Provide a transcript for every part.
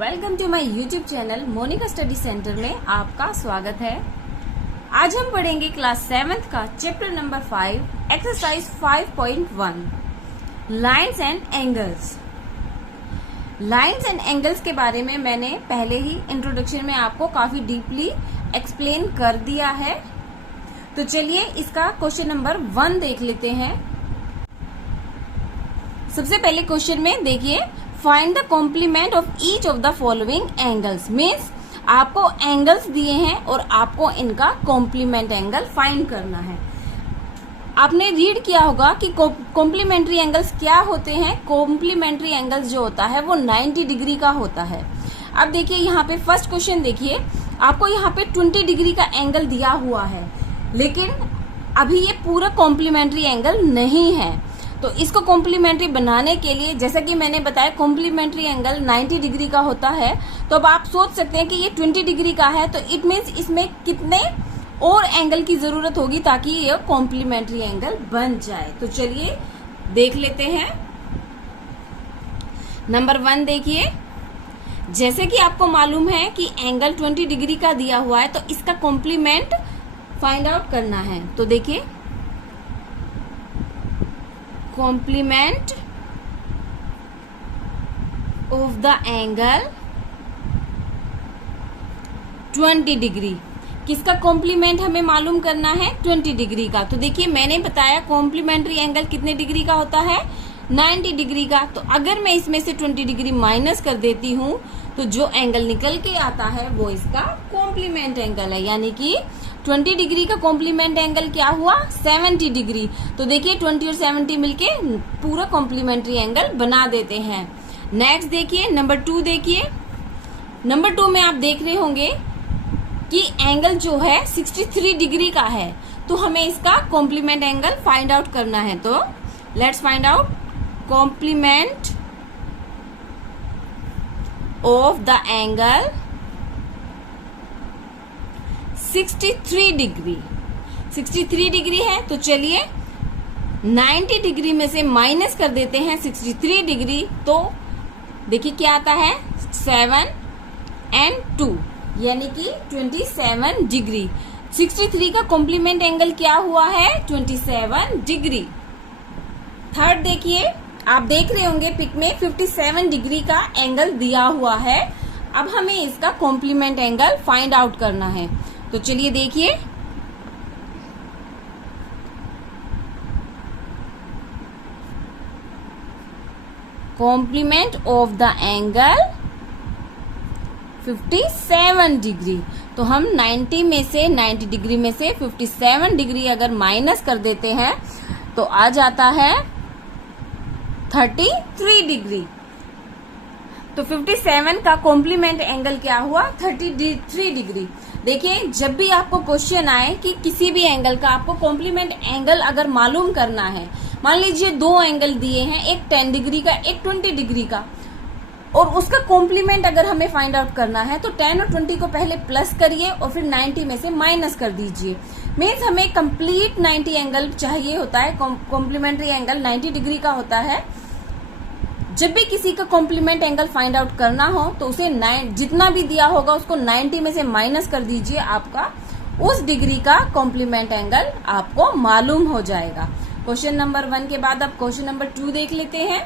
Welcome to my YouTube channel Monika study centre में आपका स्वागत है। आज हम पढ़ेंगे क्लास 7th का chapter number 5 exercise 5.1 lines and angles. Lines and angles के बारे में मैंने पहले ही इंट्रोडक्शन में आपको काफी डीपली एक्सप्लेन कर दिया है। तो चलिए इसका क्वेश्चन नंबर 1 देख लेते हैं। सबसे पहले क्वेश्चन में देखिए, find the complement of each of the following angles. Means आपको एंगल्स दिए हैं और आपको इनका कॉम्प्लीमेंट एंगल फाइंड करना है। आपने रीड किया होगा कि कॉम्प्लीमेंट्री एंगल्स क्या होते हैं। कॉम्प्लीमेंट्री एंगल्स जो होता है वो 90 डिग्री का होता है। अब देखिए यहाँ पे फर्स्ट क्वेश्चन देखिए, आपको यहाँ पे 20 डिग्री का एंगल दिया हुआ है, लेकिन अभी ये पूरा कॉम्प्लीमेंट्री एंगल नहीं है। तो इसको कॉम्प्लीमेंट्री बनाने के लिए, जैसा कि मैंने बताया, कॉम्प्लीमेंट्री एंगल 90 डिग्री का होता है। तो अब आप सोच सकते हैं कि ये 20 डिग्री का है, तो इट मीन्स इसमें कितने और एंगल की जरूरत होगी ताकि ये कॉम्प्लीमेंट्री एंगल बन जाए। तो चलिए देख लेते हैं। नंबर 1 देखिए, जैसे कि आपको मालूम है कि एंगल 20 डिग्री का दिया हुआ है, तो इसका कॉम्प्लीमेंट फाइंड आउट करना है। तो देखिए, complement of the angle 20 degree. किसका कॉम्प्लीमेंट हमें मालूम करना है? 20 डिग्री का। तो देखिए मैंने बताया कॉम्प्लीमेंट्री एंगल कितने डिग्री का होता है? 90 डिग्री का। तो अगर मैं इसमें से 20 डिग्री माइनस कर देती हूं तो जो एंगल निकल के आता है वो इसका कॉम्प्लीमेंट एंगल है। यानी कि 20 डिग्री का कॉम्प्लीमेंट एंगल क्या हुआ? 70 डिग्री। तो देखिए 20 और 70 मिलके पूरा कॉम्प्लीमेंट्री एंगल बना देते हैं। नेक्स्ट देखिए, नंबर 2 देखिए। नंबर 2 में आप देख रहे होंगे कि एंगल जो है 63 डिग्री का है, तो हमें इसका कॉम्प्लीमेंट एंगल फाइंड आउट करना है। तो let's find out complement of the angle 63 degree. 63 degree है, तो चलिए 90 डिग्री में से माइनस कर देते हैं 63 डिग्री। तो देखिए क्या आता है? 7 and 2 यानी कि 27 डिग्री। 63 का कॉम्प्लीमेंट एंगल क्या हुआ है? 27 डिग्री। थर्ड देखिए, आप देख रहे होंगे पिक में 57 डिग्री का एंगल दिया हुआ है। अब हमें इसका कॉम्प्लीमेंट एंगल फाइंड आउट करना है। तो चलिए देखिए, complement of the angle 57 degree. तो हम 90 डिग्री में से 57 डिग्री अगर माइनस कर देते हैं तो आ जाता है 33 डिग्री। तो 57 का कॉम्प्लीमेंट एंगल क्या हुआ? 33 डिग्री। देखिए, जब भी आपको क्वेश्चन आए कि किसी भी एंगल का आपको कॉम्प्लीमेंट एंगल अगर मालूम करना है, मान लीजिए 2 एंगल दिए हैं, एक 10 डिग्री का, एक 20 डिग्री का, और उसका कॉम्प्लीमेंट अगर हमें फाइंड आउट करना है तो 10 और 20 को पहले प्लस करिए और फिर 90 में से माइनस कर दीजिए। मीन्स हमें कंप्लीट 90 एंगल चाहिए होता है। कॉम्प्लीमेंट्री एंगल 90 डिग्री का होता है। जब भी किसी का कॉम्प्लीमेंट एंगल फाइंड आउट करना हो तो उसे जितना भी दिया होगा उसको 90 में से माइनस कर दीजिए, आपका उस डिग्री का कॉम्प्लीमेंट एंगल आपको मालूम हो जाएगा। क्वेश्चन नंबर 1 के बाद अब क्वेश्चन नंबर 2 देख लेते हैं।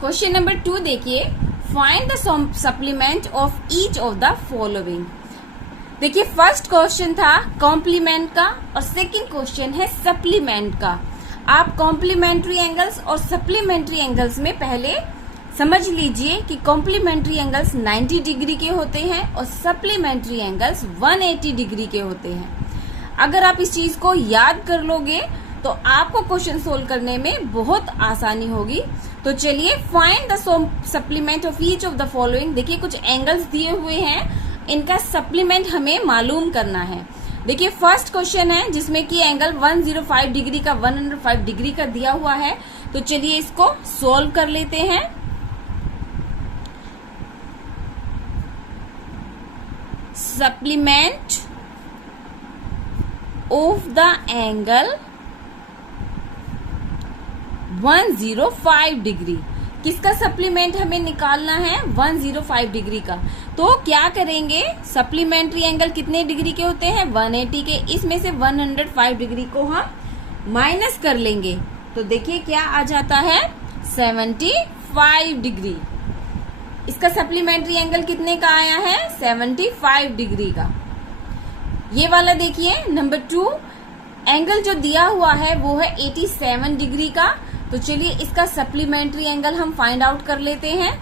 क्वेश्चन नंबर 2 देखिए, find the supplement of each of the following. देखिए फर्स्ट क्वेश्चन था कॉम्प्लीमेंट का और सेकंड क्वेश्चन है सप्लीमेंट का। आप कॉम्प्लीमेंट्री एंगल्स और सप्लीमेंट्री एंगल्स में पहले समझ लीजिए कि कॉम्प्लीमेंट्री एंगल्स 90 डिग्री के होते हैं और सप्लीमेंट्री एंगल्स 180 डिग्री के होते हैं। अगर आप इस चीज को याद कर लोगे तो आपको क्वेश्चन सोल्व करने में बहुत आसानी होगी। तो चलिए, find the supplement of each of the following. देखिए कुछ एंगल्स दिए हुए हैं, इनका सप्लीमेंट हमें मालूम करना है। देखिए फर्स्ट क्वेश्चन है जिसमें कि एंगल 105 डिग्री का 105 डिग्री का दिया हुआ है। तो चलिए इसको सोल्व कर लेते हैं। Supplement of the angle 105 degree. किसका सप्लीमेंट हमें निकालना है? 105 डिग्री का। तो क्या करेंगे, सप्लीमेंट्री एंगल कितने डिग्री के होते हैं? 180 के। इसमें से 105 डिग्री को हम माइनस कर लेंगे, तो देखिए क्या आ जाता है? 75 डिग्री। इसका सप्लीमेंट्री एंगल कितने का आया है? 75 डिग्री का। ये वाला देखिए नंबर 2, एंगल जो दिया हुआ है वो है 87 डिग्री का। तो चलिए इसका सप्लीमेंट्री एंगल हम फाइंड आउट कर लेते हैं।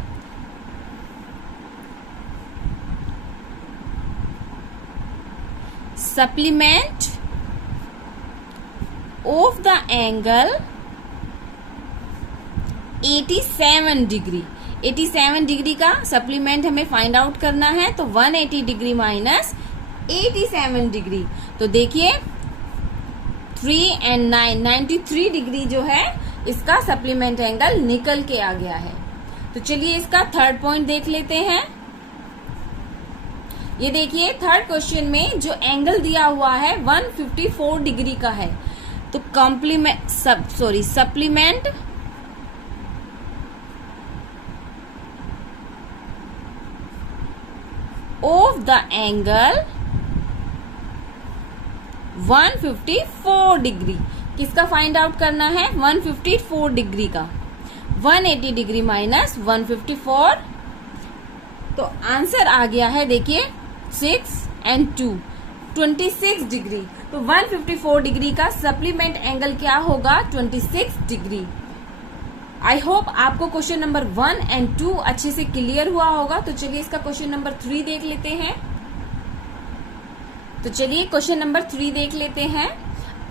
Supplement of the angle 87 degree. 87 degree का सप्लीमेंट हमें फाइंड आउट करना है, तो 180 डिग्री माइनस 87 डिग्री। तो देखिए 3 and 9 93 डिग्री जो है इसका सप्लीमेंट एंगल निकल के आ गया है। तो चलिए इसका थर्ड पॉइंट देख लेते हैं। ये देखिए थर्ड क्वेश्चन में जो एंगल दिया हुआ है 154 डिग्री का है। तो supplement of the angle 154 degree, किसका फाइंड आउट करना है? 154 डिग्री का। 180 डिग्री माइनस 154, तो आंसर आ गया है देखिए 6 and 2 26 डिग्री। तो 154 डिग्री का सप्लीमेंट एंगल क्या होगा? 26 डिग्री। आई होप आपको क्वेश्चन नंबर 1 and 2 अच्छे से क्लियर हुआ होगा। तो चलिए इसका क्वेश्चन नंबर 3 देख लेते हैं। तो चलिए क्वेश्चन नंबर 3 देख लेते हैं।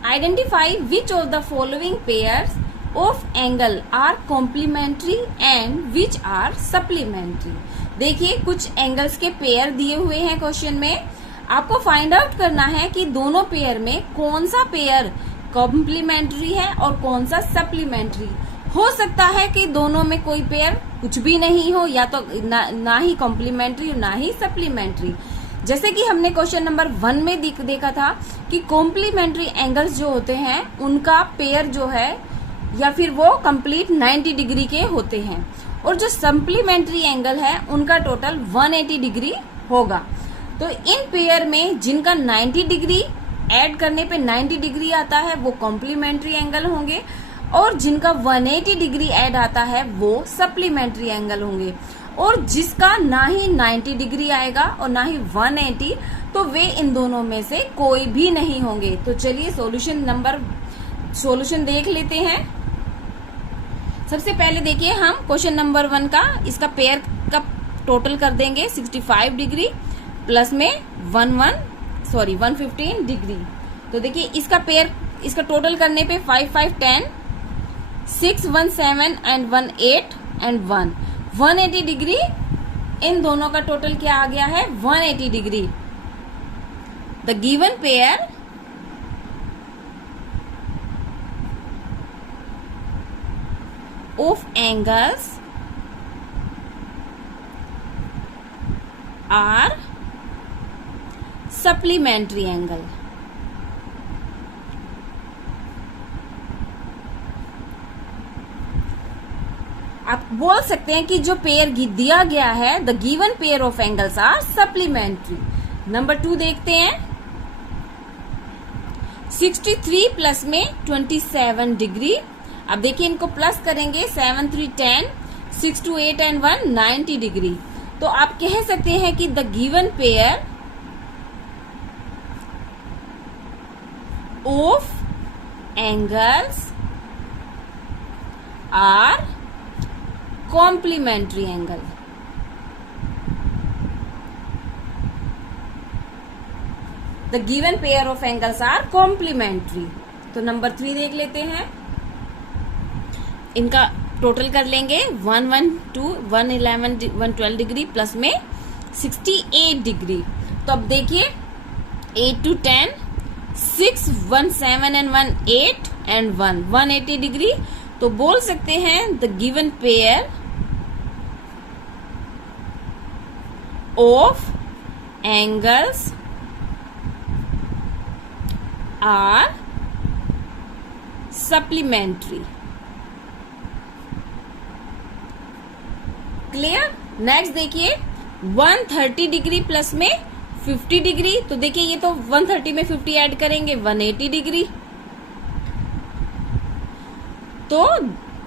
Identify which of the following pairs of angle are complementary and which are supplementary. देखिए कुछ एंगल्स के पेयर दिए हुए हैं क्वेश्चन में, आपको फाइंड आउट करना है कि दोनों पेयर में कौन सा पेयर कॉम्प्लीमेंट्री है और कौन सा सप्लीमेंट्री। हो सकता है कि दोनों में कोई पेयर कुछ भी नहीं हो, या तो ना ही कॉम्प्लीमेंट्री और ना ही सप्लीमेंट्री। जैसे कि हमने क्वेश्चन नंबर 1 में देखा था कि कॉम्प्लीमेंट्री एंगल्स जो होते हैं उनका पेयर जो है या फिर वो कंप्लीट 90 डिग्री के होते हैं, और जो सप्लीमेंट्री एंगल है उनका टोटल 180 डिग्री होगा। तो इन पेयर में जिनका 90 डिग्री ऐड करने पे 90 डिग्री आता है वो कॉम्प्लीमेंट्री एंगल होंगे, और जिनका 180 डिग्री ऐड आता है वो सप्लीमेंट्री एंगल होंगे। और जिसका ना ही 90 डिग्री आएगा और ना ही 180, तो वे इन दोनों में से कोई भी नहीं होंगे। तो चलिए सॉल्यूशन देख लेते हैं। सबसे पहले देखिए हम क्वेश्चन नंबर 1 का इसका पेयर का टोटल कर देंगे 65 डिग्री प्लस में 115 डिग्री। तो देखिए इसका पेयर, इसका टोटल करने पे 5 5 10 6 1 7 and 1 8 and 1 180 डिग्री। इन दोनों का टोटल क्या आ गया है? 180 degree. The given pair of angles are supplementary angle। आप बोल सकते हैं कि जो पेयर दिया गया है the given pair of angles are supplementary. Number 2 देखते हैं। 63 प्लस में 27 डिग्री। अब देखिए इनको प्लस करेंगे 7 3 10 6 2 8 and 1 90 डिग्री। तो आप कह सकते हैं कि the given pair of angles are complementary angle. The given pair of angles are complementary. तो नंबर 3 देख लेते हैं। इनका टोटल कर लेंगे 112 111 112 डिग्री प्लस में 68 डिग्री। तो अब देखिए 8 to 10 6 1 7 and 1 8 and 1 180 डिग्री। तो बोल सकते हैं the given pair of angles are supplementary. Clear. Next देखिए 130 डिग्री प्लस में 50 डिग्री, तो देखिए ये तो 130 में 50 ऐड करेंगे 180 डिग्री। तो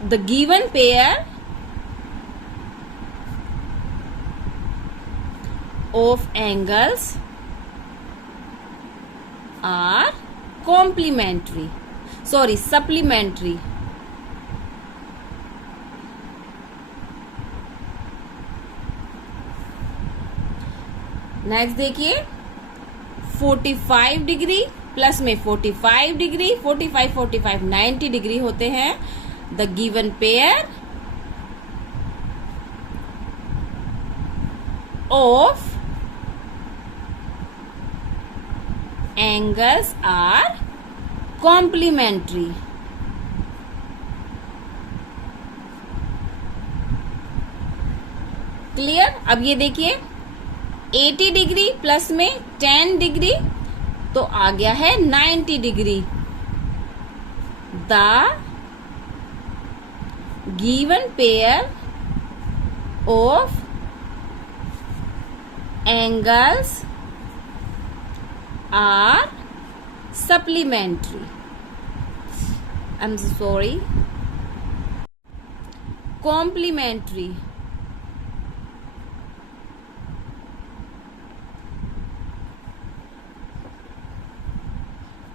the given pair of angles are complementary, sorry supplementary. Next देखिए 45 डिग्री प्लस में 45 डिग्री, 45 45 90 डिग्री होते हैं। The given pair of angles are complementary. Clear. अब ये देखिए 80 डिग्री प्लस में 10 डिग्री, तो आ गया है 90 degree. The given pair of angles are supplementary, I am sorry complementary.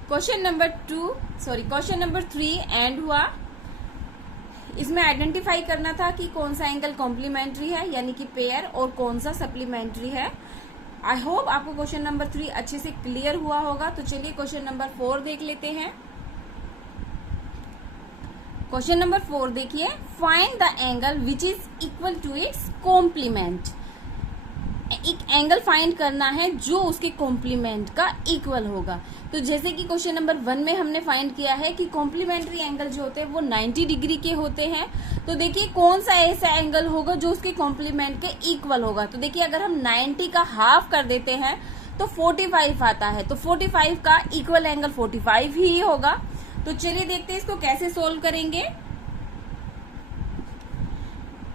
Question number 3 end हुआ। इसमें आइडेंटिफाई करना था कि कौन सा एंगल कॉम्प्लीमेंट्री है यानी कि पेयर, और कौन सा सप्लीमेंट्री है। आई होप आपको क्वेश्चन नंबर 3 अच्छे से क्लियर हुआ होगा। तो चलिए क्वेश्चन नंबर 4 देख लेते हैं। क्वेश्चन नंबर 4 देखिए, find the angle which is equal to its complement. एक एंगल फाइंड करना है जो उसके कॉम्प्लीमेंट का इक्वल होगा। तो जैसे कि क्वेश्चन नंबर 1 में हमने फाइंड किया है कि कॉम्प्लीमेंट्री एंगल जो होते हैं वो 90 डिग्री के होते हैं। तो देखिए कौन सा ऐसा एंगल होगा जो उसके कॉम्प्लीमेंट के इक्वल होगा। तो देखिए अगर हम 90 का हाफ कर देते हैं तो 45 आता है, तो 45 का इक्वल एंगल 45 ही होगा। तो चलिए देखते हैं इसको कैसे सोल्व करेंगे।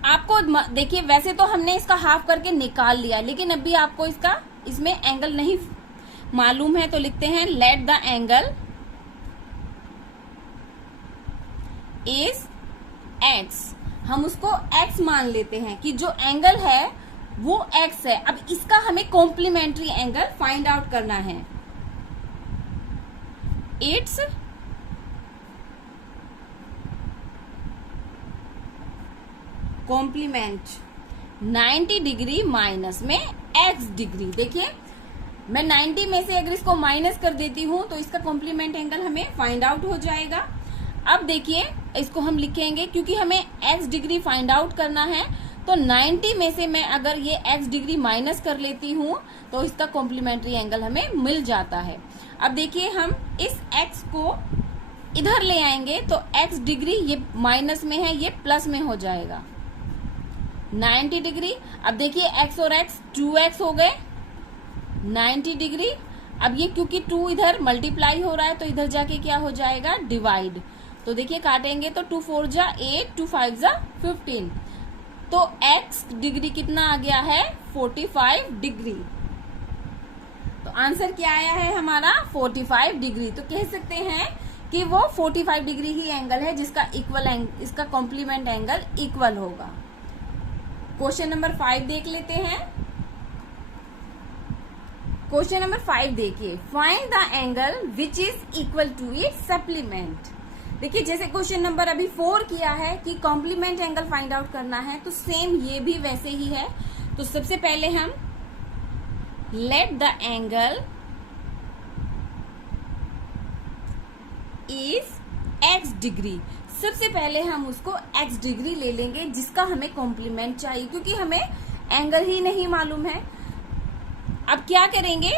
आपको देखिए वैसे तो हमने इसका हाफ करके निकाल लिया, लेकिन अभी आपको इसमें एंगल नहीं मालूम है, तो लिखते हैं let the angle is x. हम उसको एक्स मान लेते हैं कि जो एंगल है वो एक्स है। अब इसका हमें कॉम्प्लीमेंट्री एंगल फाइंड आउट करना है। इट्स कॉम्प्लीमेंट 90 डिग्री माइनस में x डिग्री। देखिए मैं 90 में से अगर इसको माइनस कर देती हूं तो इसका कॉम्प्लीमेंट एंगल हमें फाइंड आउट हो जाएगा। अब देखिए इसको हम लिखेंगे क्योंकि हमें x डिग्री फाइंड आउट करना है, तो 90 में से मैं अगर ये x डिग्री माइनस कर लेती हूं तो इसका कॉम्प्लीमेंट्री एंगल हमें मिल जाता है। अब देखिए हम इस x को इधर ले आएंगे तो x डिग्री ये माइनस में है, ये प्लस में हो जाएगा 90 डिग्री। अब देखिए x और x 2x हो गए 90 डिग्री। अब ये क्योंकि 2 इधर मल्टीप्लाई हो रहा है तो इधर जाके क्या हो जाएगा डिवाइड। तो देखिए काटेंगे तो 2 4 जा 8, 2 5 जा 15, तो x डिग्री कितना आ गया है 45 डिग्री। तो आंसर क्या आया है हमारा 45 डिग्री। तो कह सकते हैं कि वो 45 डिग्री ही एंगल है जिसका इसका कॉम्प्लीमेंट एंगल इक्वल होगा। क्वेश्चन नंबर 5 देख लेते हैं। क्वेश्चन नंबर 5 देखिए, find the angle which is equal to its supplement. देखिए जैसे क्वेश्चन नंबर अभी 4 किया है कि कॉम्प्लीमेंट एंगल फाइंड आउट करना है, तो सेम ये भी वैसे ही है। तो सबसे पहले हम let the angle is x degree, सबसे पहले हम उसको x डिग्री ले लेंगे जिसका हमें कॉम्प्लीमेंट चाहिए, क्योंकि हमें एंगल ही नहीं मालूम है। अब क्या करेंगे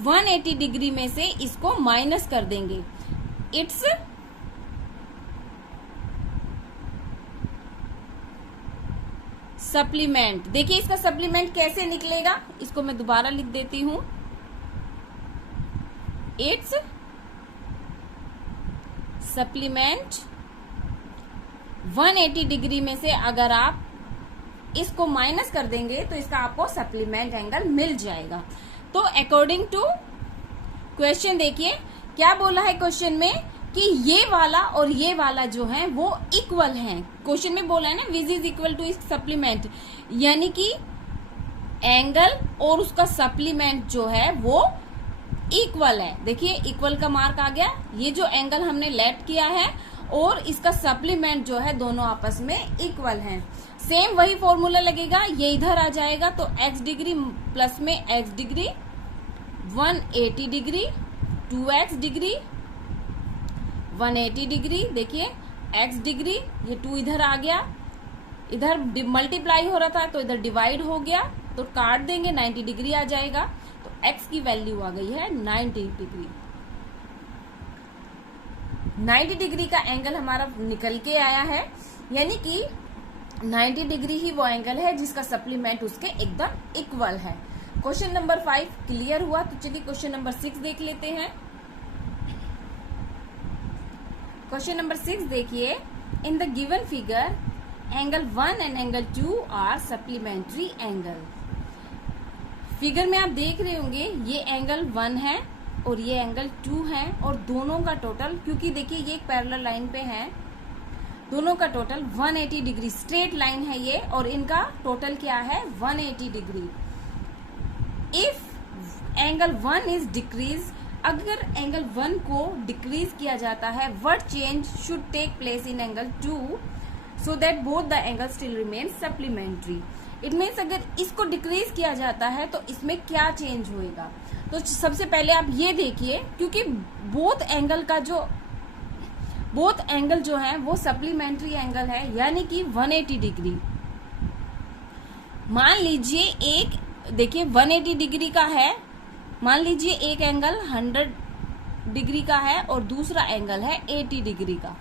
180 डिग्री में से इसको माइनस कर देंगे। It's supplement. देखिए इसका सप्लीमेंट कैसे निकलेगा, इसको मैं दोबारा लिख देती हूं। इट्स सप्लीमेंट 180 डिग्री में से अगर आप इसको माइनस कर देंगे तो इसका आपको सप्लीमेंट एंगल मिल जाएगा। तो अकॉर्डिंग टू क्वेश्चन देखिए क्या बोला है क्वेश्चन में कि ये वाला और ये वाला जो है वो इक्वल हैं। क्वेश्चन में बोला है ना which is equal to supplement, यानी कि एंगल और उसका सप्लीमेंट जो है वो इक्वल है। देखिए इक्वल का मार्क आ गया, ये जो एंगल हमने लेट किया है और इसका सप्लीमेंट जो है दोनों आपस में इक्वल हैं। सेम वही फॉर्मूला लगेगा, ये इधर आ जाएगा तो x डिग्री प्लस में x degree 180 degree 2x degree 180 degree. देखिए x डिग्री ये 2 इधर आ गया, इधर मल्टीप्लाई हो रहा था तो इधर डिवाइड हो गया तो काट देंगे 90 डिग्री आ जाएगा। तो x की वैल्यू आ गई है 90 डिग्री। 90 डिग्री का एंगल हमारा निकल के आया है, यानी कि 90 डिग्री ही वो एंगल है जिसका सप्लीमेंट उसके एकदम इक्वल है। क्वेश्चन नंबर 5 क्लियर हुआ। तो चलिए क्वेश्चन नंबर 6 देख लेते हैं। क्वेश्चन नंबर 6 देखिए, in the given figure angle 1 and angle 2 are supplementary angle. Figure में आप देख रहे होंगे ये एंगल 1 है और ये एंगल 2 है और दोनों का टोटल, क्योंकि देखिए ये एक पैरेलल लाइन पे है, दोनों का टोटल 180 डिग्री स्ट्रेट लाइन है ये, और इनका टोटल क्या है 180 degree. If angle 1 is decrease, अगर एंगल 1 को डिक्रीज किया जाता है, what change should take place in angle 2 so that both the angle still remain supplementary. It means अगर इसको डिक्रीज किया जाता है तो इसमें क्या चेंज होएगा। तो सबसे पहले आप ये देखिए, क्योंकि बोथ एंगल जो है वो सप्लीमेंट्री एंगल है, यानी कि 180 डिग्री। मान लीजिए एक, देखिए 180 डिग्री का है, मान लीजिए एक एंगल 100 डिग्री का है और दूसरा एंगल है 80 डिग्री का।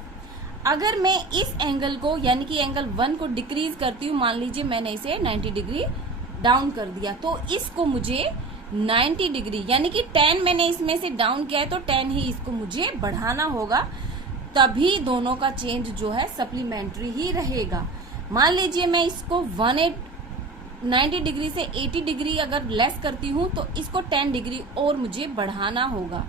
अगर मैं इस एंगल को यानी कि एंगल 1 को डिक्रीज करती हूँ, मान लीजिए मैंने इसे 90 डिग्री डाउन कर दिया, तो इसको मुझे 90 डिग्री यानी कि 10 मैंने इसमें से डाउन किया है तो 10 ही इसको मुझे बढ़ाना होगा, तभी दोनों का चेंज जो है सप्लीमेंट्री ही रहेगा। मान लीजिए मैं इसको 90 डिग्री से 80 डिग्री अगर लेस करती हूँ तो इसको 10 डिग्री और मुझे बढ़ाना होगा,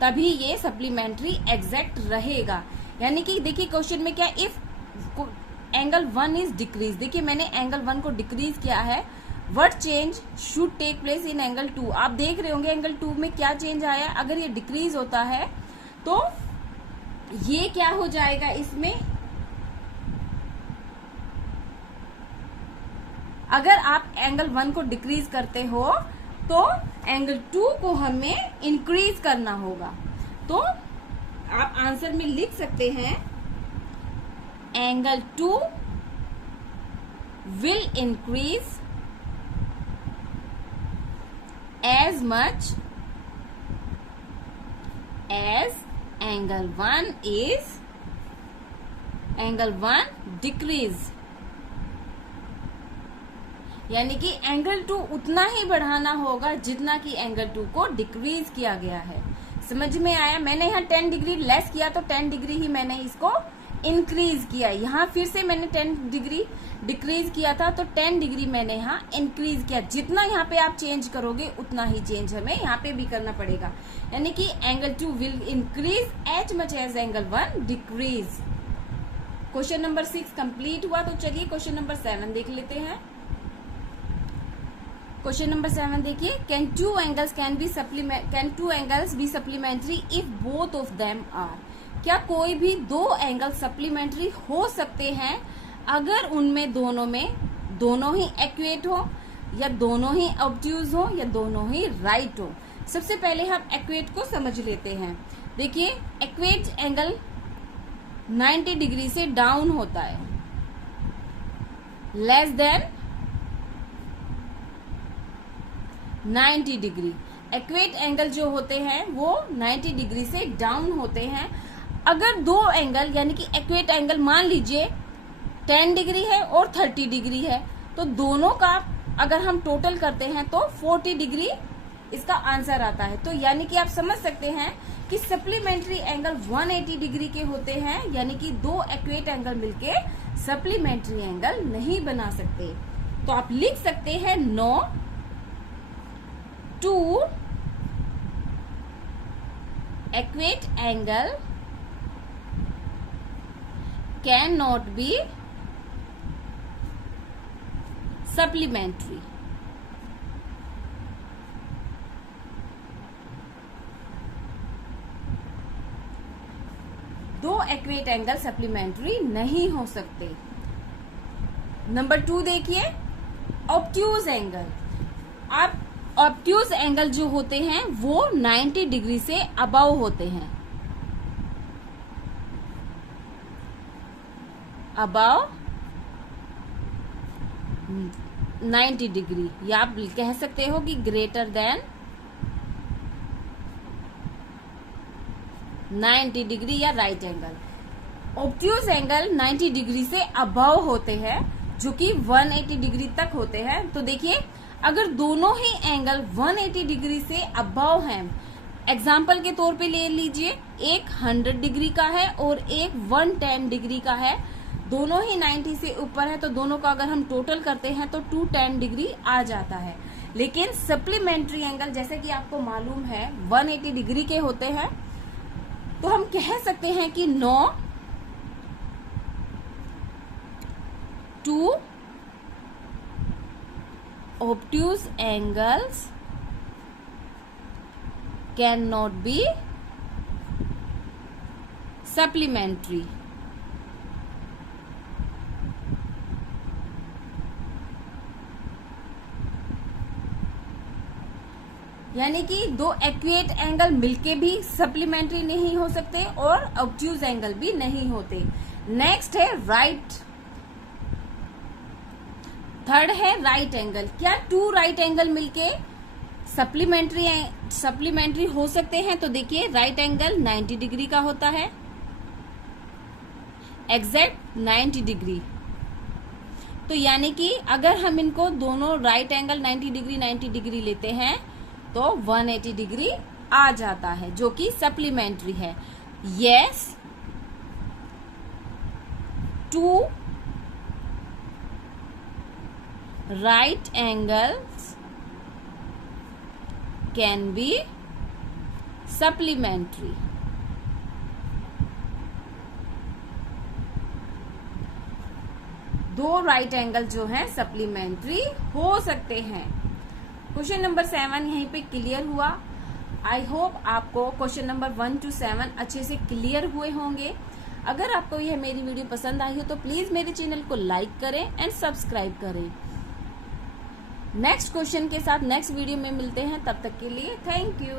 तभी ये सप्लीमेंट्री एग्जैक्ट रहेगा। यानी कि देखिए क्वेश्चन में क्या, इफ एंगल 1 इज डिक्रीज, देखिए मैंने एंगल 1 को डिक्रीज किया है, what change should take place in angle 2। आप देख रहे होंगे एंगल 2 में क्या चेंज आया। अगर ये डिक्रीज होता है तो ये क्या हो जाएगा, इसमें अगर आप एंगल 1 को डिक्रीज करते हो तो एंगल 2 को हमें इंक्रीज करना होगा। तो आप आंसर में लिख सकते हैं angle 2 will increase as much as angle 1 decrease, यानी कि एंगल 2 उतना ही बढ़ाना होगा जितना कि एंगल 2 को डिक्रीज किया गया है। समझ में आया। मैंने यहाँ 10 डिग्री लेस किया तो 10 डिग्री ही मैंने इसको इंक्रीज किया, यहाँ फिर से मैंने 10 डिग्री डिक्रीज किया था तो 10 डिग्री मैंने यहाँ इंक्रीज किया। जितना यहाँ पे आप चेंज करोगे उतना ही चेंज हमें यहाँ पे भी करना पड़ेगा, यानी कि angle 2 will increase as much as angle 1 decrease. Question number 6 complete हुआ। तो चलिए क्वेश्चन नंबर 7 देख लेते हैं। क्वेश्चन नंबर 7 देखिए, can two angles be supplementary if both of them are. क्या कोई भी दो एंगल सप्लीमेंट्री हो सकते हैं अगर उनमें दोनों ही एक्यूरेट हो, या दोनों ही ऑब्ट्यूज हो, या दोनों ही राइट हो। सबसे पहले हम एक्यूरेट को समझ लेते हैं। देखिए एक्यूरेट एंगल 90 डिग्री से डाउन होता है, less than 90 degree. Accurate angle जो होते हैं वो 90 डिग्री से डाउन होते हैं। अगर दो एंगल यानी कि एक्यूरेट एंगल मान लीजिए 10 डिग्री है और 30 डिग्री है, तो दोनों का अगर हम टोटल करते हैं तो 40 डिग्री इसका आंसर आता है। तो यानी कि आप समझ सकते हैं कि सप्लीमेंट्री एंगल 180 डिग्री के होते हैं, यानी कि दो एक्यूरेट एंगल मिलके सप्लीमेंट्री एंगल नहीं बना सकते। तो आप लिख सकते हैं no two acute angle can not be supplementary. दो एक्वेट एंगल सप्लीमेंट्री नहीं हो सकते। नंबर 2 देखिए, ऑब्ट्यूज एंगल। आप ऑब्ट्यूज एंगल जो होते हैं वो 90 डिग्री से अबव होते हैं, अबव 90 डिग्री, या आप कह सकते हो कि ग्रेटर देन 90 डिग्री या right angle. Obtuse angle 90 degree से अबव होते हैं, जो कि 180 डिग्री तक होते हैं। तो देखिए, अगर दोनों ही एंगल 180 डिग्री से अबव हैं, एग्जाम्पल के तौर पे ले लीजिए, एक 100 डिग्री का है और एक 110 डिग्री का है, दोनों ही 90 से ऊपर है, तो दोनों का अगर हम टोटल करते हैं तो 210 डिग्री आ जाता है। लेकिन सप्लीमेंट्री एंगल जैसे कि आपको मालूम है 180 डिग्री के होते हैं, तो हम कह सकते हैं कि no two obtuse angles cannot be supplementary। यानी कि दो एक्वेट एंगल मिलके भी सप्लीमेंट्री नहीं हो सकते और ऑब्ट्यूज एंगल भी नहीं होते। नेक्स्ट है राइट, थर्ड है राइट एंगल। क्या 2 राइट एंगल मिलके सप्लीमेंट्री हो सकते हैं? तो देखिए, राइट एंगल 90 डिग्री का होता है, एग्जैक्ट 90 डिग्री। तो यानी कि अगर हम इनको दोनों राइट एंगल 90 डिग्री लेते हैं तो 180 डिग्री आ जाता है, जो कि सप्लीमेंट्री है। Yes, 2 right angles can be supplementary। दो राइट एंगल जो हैं सप्लीमेंट्री हो सकते हैं। क्वेश्चन नंबर 7 यहीं पे क्लियर हुआ। आई होप आपको क्वेश्चन नंबर 1 to 7 अच्छे से क्लियर हुए होंगे। अगर आपको यह मेरी वीडियो पसंद आई हो तो प्लीज मेरे चैनल को लाइक करें एंड सब्सक्राइब करें। नेक्स्ट क्वेश्चन के साथ नेक्स्ट वीडियो में मिलते हैं, तब तक के लिए थैंक यू।